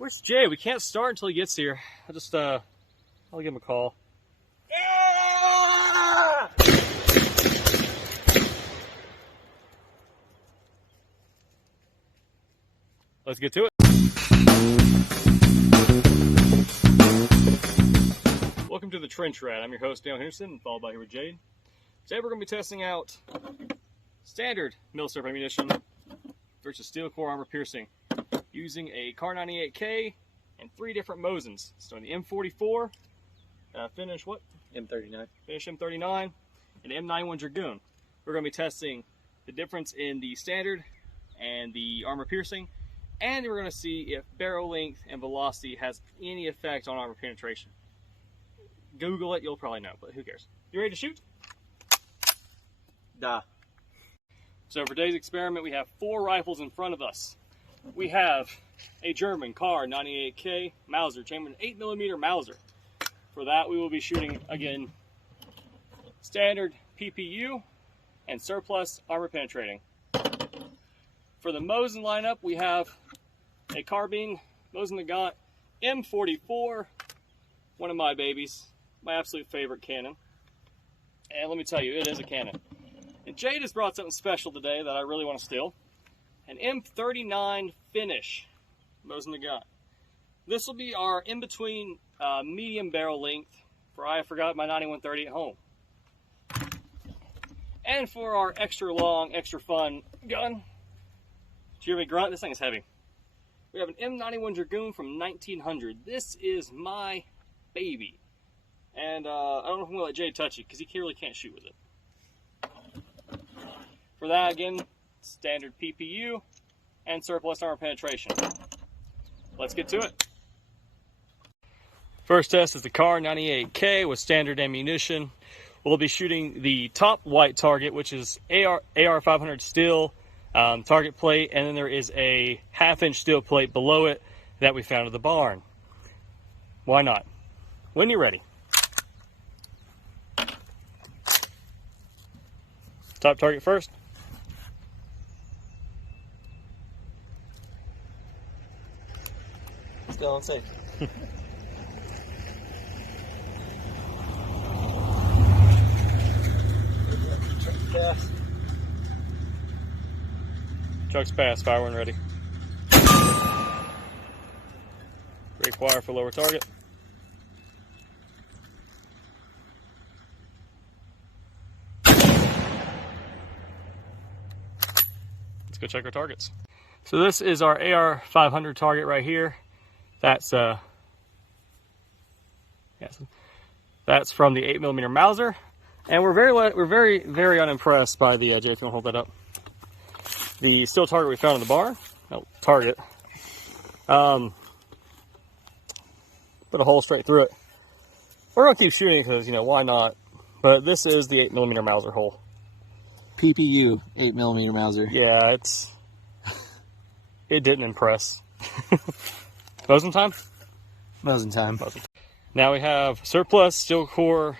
Where's Jay? We can't start until he gets here. I'll give him a call. Let's get to it. Welcome to the Trench Rat. I'm your host, Dale Henderson, followed by here with Jade. Today we're going to be testing out standard Milsurp ammunition versus steel core armor piercing using a Kar 98K and 3 different Mosins. So in the M44, finish what? M39. Finish M39, and M91 Dragoon. We're going to be testing the difference in the standard and the armor piercing, and we're going to see if barrel length and velocity has any effect on armor penetration. Google it, you'll probably know, but who cares? You ready to shoot? Da. So for today's experiment, we have 4 rifles in front of us. We have a German Kar 98K Mauser, chambered 8mm Mauser. For that, we will be shooting, again, standard PPU and surplus armor penetrating. For the Mosin lineup, we have a carbine Mosin Nagant M44, one of my babies, my absolute favorite cannon. And let me tell you, it is a cannon. And Jade has brought something special today that I really want to steal. An M39 finish Mosin Nagant. This will be our in-between medium barrel length for I forgot my 9130 at home. And for our extra long, extra fun gun, do you hear me grunt? This thing is heavy. We have an M91 Dragoon from 1900. This is my baby. And I don't know if I'm going to let Jay touch it because he really can't shoot with it. For that, again, standard PPU and surplus armor penetration. Let's get to it. First test is the Kar 98K with standard ammunition. We'll be shooting the top white target, which is AR 500 steel target plate, and then there is a 1/2-inch steel plate below it that we found at the barn. Why not? When you're ready. Top target first. Still unsafe. Truck's passed, fire when ready. Brake wire for lower target. Let's go check our targets. So this is our AR 500 target right here. That's that's from the 8mm Mauser, and we're very unimpressed by the Jay, if you want to hold that up. The steel target we found in the barn. Oh, target. Put a hole straight through it. We're gonna keep shooting because, you know, why not? But this is the 8mm Mauser hole. PPU 8mm Mauser. Yeah, it didn't impress. Mosin time? Mosin time. Now we have surplus steel core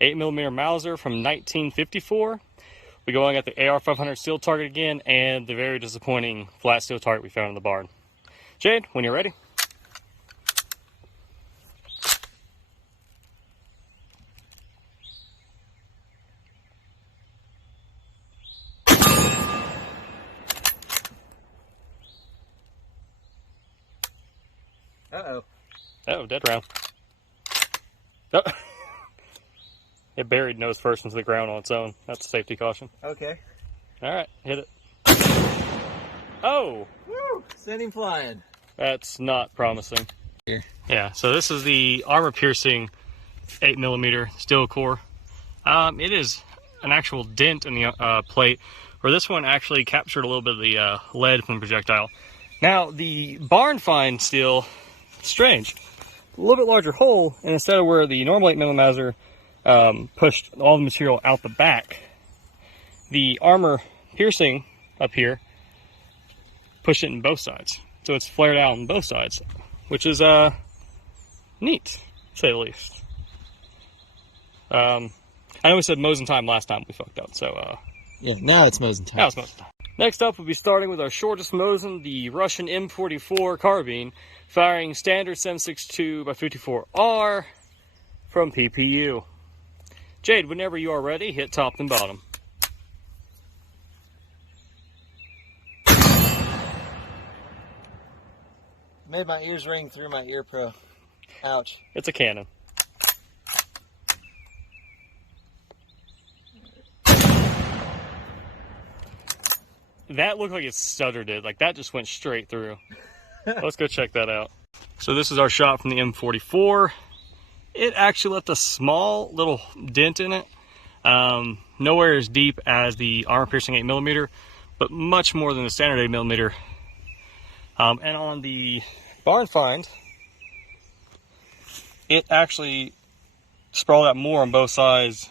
8mm Mauser from 1954. We're going at the AR 500 steel target again, and the very disappointing flat steel target we found in the barn. Jade, when you're ready. Uh-oh. Uh-oh, dead round. Oh. It buried nose first into the ground on its own. That's a safety caution. Okay. All right, hit it. Oh! Woo! Send him flying. That's not promising. Here. Yeah, so this is the armor-piercing 8mm steel core. It is an actual dent in the plate, where this one actually captured a little bit of the lead from the projectile. Now, the barn find steel, strange. A little bit larger hole, and instead of where the normal 8mm Mauser pushed all the material out the back, the armor piercing up here pushed it in both sides. So it's flared out on both sides, which is neat, to say the least. I know we said Mosin time last time we fucked up, so yeah, now it's Mosin time. Now it's Mosin time. Next up, we'll be starting with our shortest Mosin, the Russian M44 carbine, firing standard 7.62x54R from PPU. Jade, whenever you are ready, hit top and bottom. Made my ears ring through my ear pro. Ouch. It's a cannon. That looked like it stuttered it. Like that just went straight through. Let's go check that out. So this is our shot from the M44. It actually left a small little dent in it. Nowhere as deep as the armor-piercing 8mm, but much more than the standard 8mm. And on the barn find, it actually sprawled out more on both sides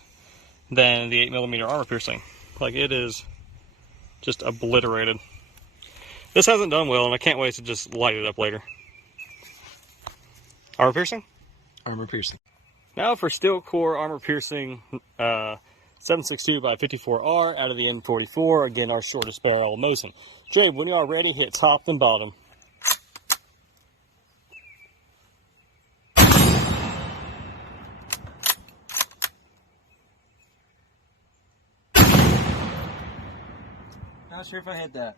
than the 8mm armor-piercing. Like it is just obliterated. This hasn't done well, and I can't wait to just light it up later. Armor piercing? Armor piercing. Now for steel core armor piercing 7.62x54R out of the M44. Again, our shortest barrel Mosin. Jay, when you are ready, hit top and bottom. Not sure if I hit that.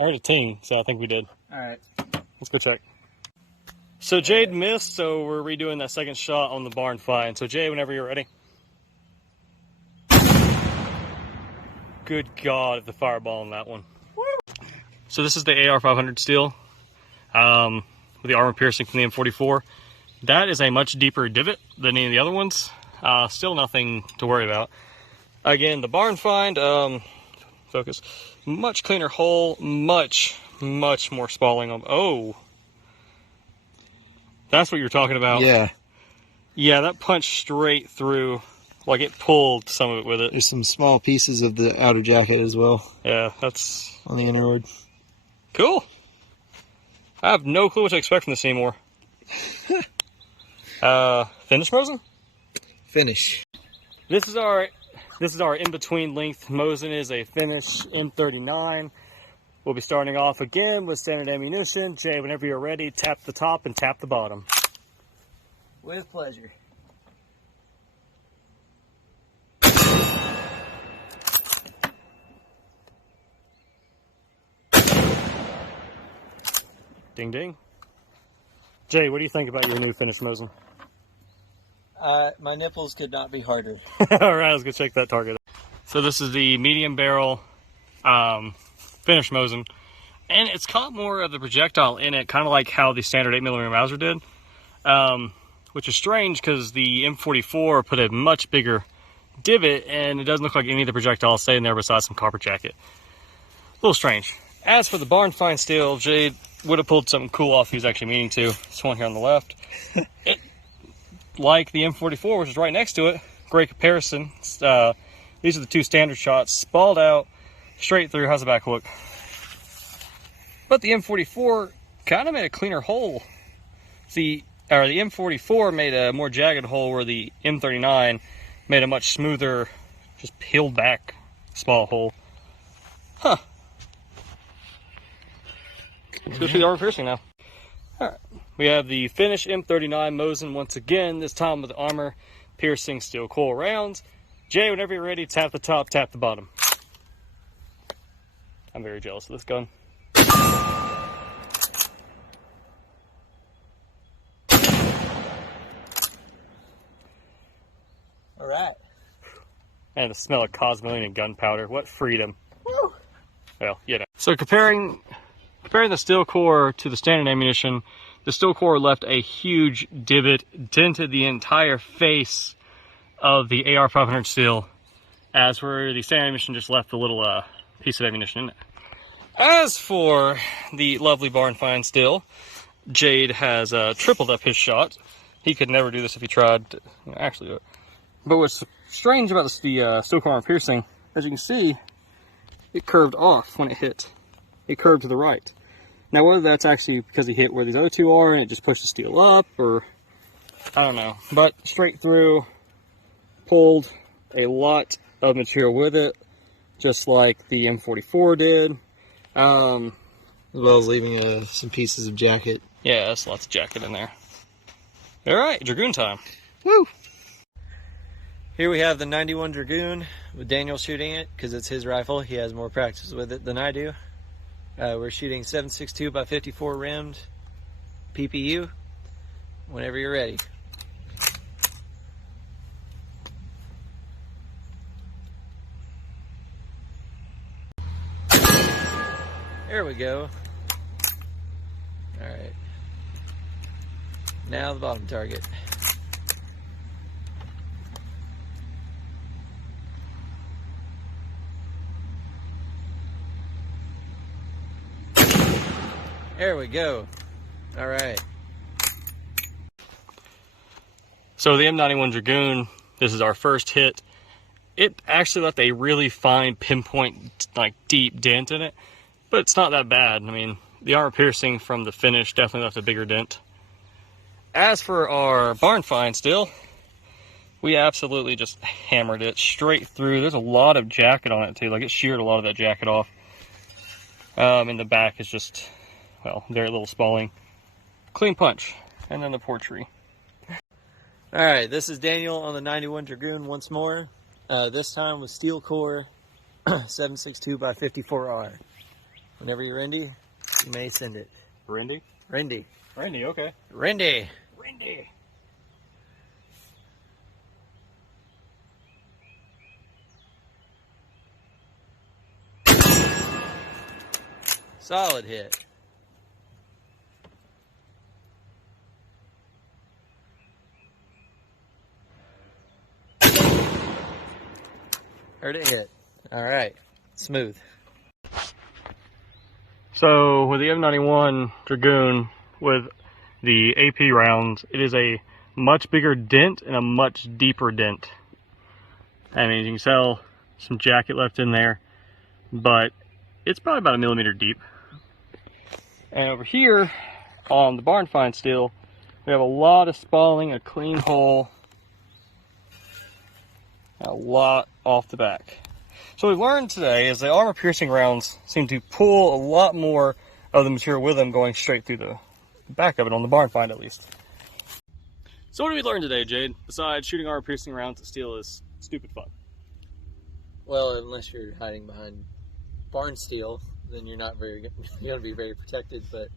I heard a ting, so I think we did. Alright. Let's go check. So Jade missed, so we're redoing that second shot on the barn find. So Jade, whenever you're ready. Good God, the fireball on that one. Woo! So this is the AR-500 steel with the armor piercing from the M44. That is a much deeper divot than any of the other ones. Still nothing to worry about. Again, the barn find, focus, much cleaner hole, much more spalling on. Oh, that's what you're talking about. Yeah. Yeah, that punched straight through, like it pulled some of it with it. There's some small pieces of the outer jacket as well. Yeah, that's on the inner wood. Cool. I have no clue what to expect from this anymore. Finish, Mosin? Finish. This is our in-between length. Mosin is a finish M39. We'll be starting off again with standard ammunition. Jay, whenever you're ready, tap the top and tap the bottom. With pleasure. Ding ding. Jay, what do you think about your new finish, Mosin? My nipples could not be harder. Alright, let's go check that target. So this is the medium barrel finish Mosin. And it's caught more of the projectile in it, kind of like how the standard 8mm Mauser did. Which is strange because the M44 put a much bigger divot and it doesn't look like any of the projectiles staying there besides some copper jacket. A little strange. As for the barn find steel, Jade would have pulled something cool off he was actually meaning to. This one here on the left. Like the M44, which is right next to it. Great comparison. These are the two standard shots. Spalled out, straight through. How's the back look? But the M44 kind of made a cleaner hole. The M44 made a more jagged hole where the M39 made a much smoother, just peeled back small hole. Huh. Let's go through the armor piercing now. Alright. We have the finish M39 Mosin once again, this time with armor piercing steel coil rounds. Jay, whenever you're ready, tap the top, tap the bottom. I'm very jealous of this gun. Alright. And the smell of cosmoline and gunpowder. What freedom. Woo. Well, you know. So comparing the steel core to the standard ammunition, the steel core left a huge divot, dented the entire face of the AR-500 steel, as where the standard ammunition just left a little piece of ammunition in it. As for the lovely barn find steel, Jade has tripled up his shot. He could never do this if he tried to actually do it. But what's strange about the steel core armor piercing, as you can see, it curved off when it hit. It curved to the right. Now, whether that's actually because he hit where these other two are and it just pushed the steel up, or I don't know. But straight through, pulled a lot of material with it. just like the M44 did. As well as leaving some pieces of jacket. Yeah, that's lots of jacket in there. All right, Dragoon time. Woo! Here we have the 91 Dragoon with Daniel shooting it because it's his rifle. He has more practice with it than I do. We're shooting 7.62 by 54 rimmed PPU. Whenever you're ready. There we go. All right. Now the bottom target. There we go. All right. So the M91 Dragoon, this is our first hit. It actually left a really fine pinpoint, like deep dent in it, but it's not that bad. I mean, the armor piercing from the finish definitely left a bigger dent. As for our barn find still, we absolutely just hammered it straight through. There's a lot of jacket on it too, like it sheared a lot of that jacket off. In the back is just, well, very little spalling. Clean punch, and then the poor tree. All right, this is Daniel on the 91 Dragoon once more. This time with steel core 7.62 by 54R. Whenever you're ready, you may send it. Rindy? Rindy. Rindy, okay. Rindy. Rindy. Solid hit. Heard it hit. All right. Smooth. So with the M91 Dragoon, with the AP rounds, it is a much bigger dent and a much deeper dent. I mean, you can tell some jacket left in there, but it's probably about 1 millimeter deep. And over here on the barn find steel, we have a lot of spalling, a clean hole, a lot off the back. So what we've learned today is the armor piercing rounds seem to pull a lot more of the material with them going straight through the back of it, on the barn find at least. So what did we learn today, Jade? Besides shooting armor piercing rounds at steel is stupid fun. Well, unless you're hiding behind barn steel, then you're not very, you're going to be very protected, but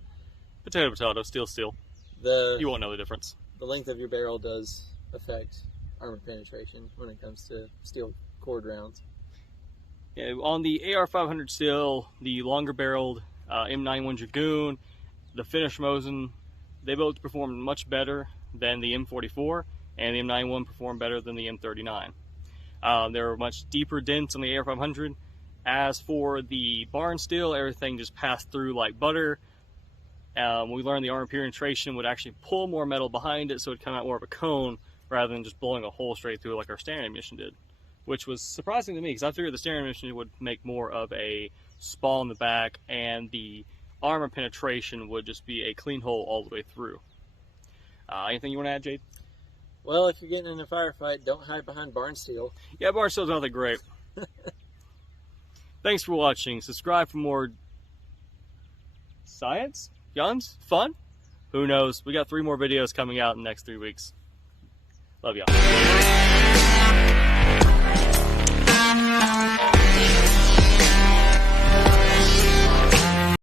Potato, potato, steel, steel. the You won't know the difference. the length of your barrel does affect armor penetration when it comes to steel cord rounds. Yeah, on the AR 500 steel, the longer barreled M91 Dragoon, the finish Mosin, they both performed much better than the M44, and the M91 performed better than the M39. There were much deeper dents on the AR 500. As for the barn steel, everything just passed through like butter. We learned the armor penetration would actually pull more metal behind it, so it would come out more of a cone rather than just blowing a hole straight through like our standard ammunition did, which was surprising to me because I figured the standard ammunition would make more of a spall in the back and the armor penetration would just be a clean hole all the way through. Anything you want to add, Jade? Well, if you're getting in a firefight, don't hide behind barn steel. Yeah, barn steel's nothing great. Thanks for watching. Subscribe for more science, guns, fun. Who knows? We got 3 more videos coming out in the next 3 weeks. Love y'all.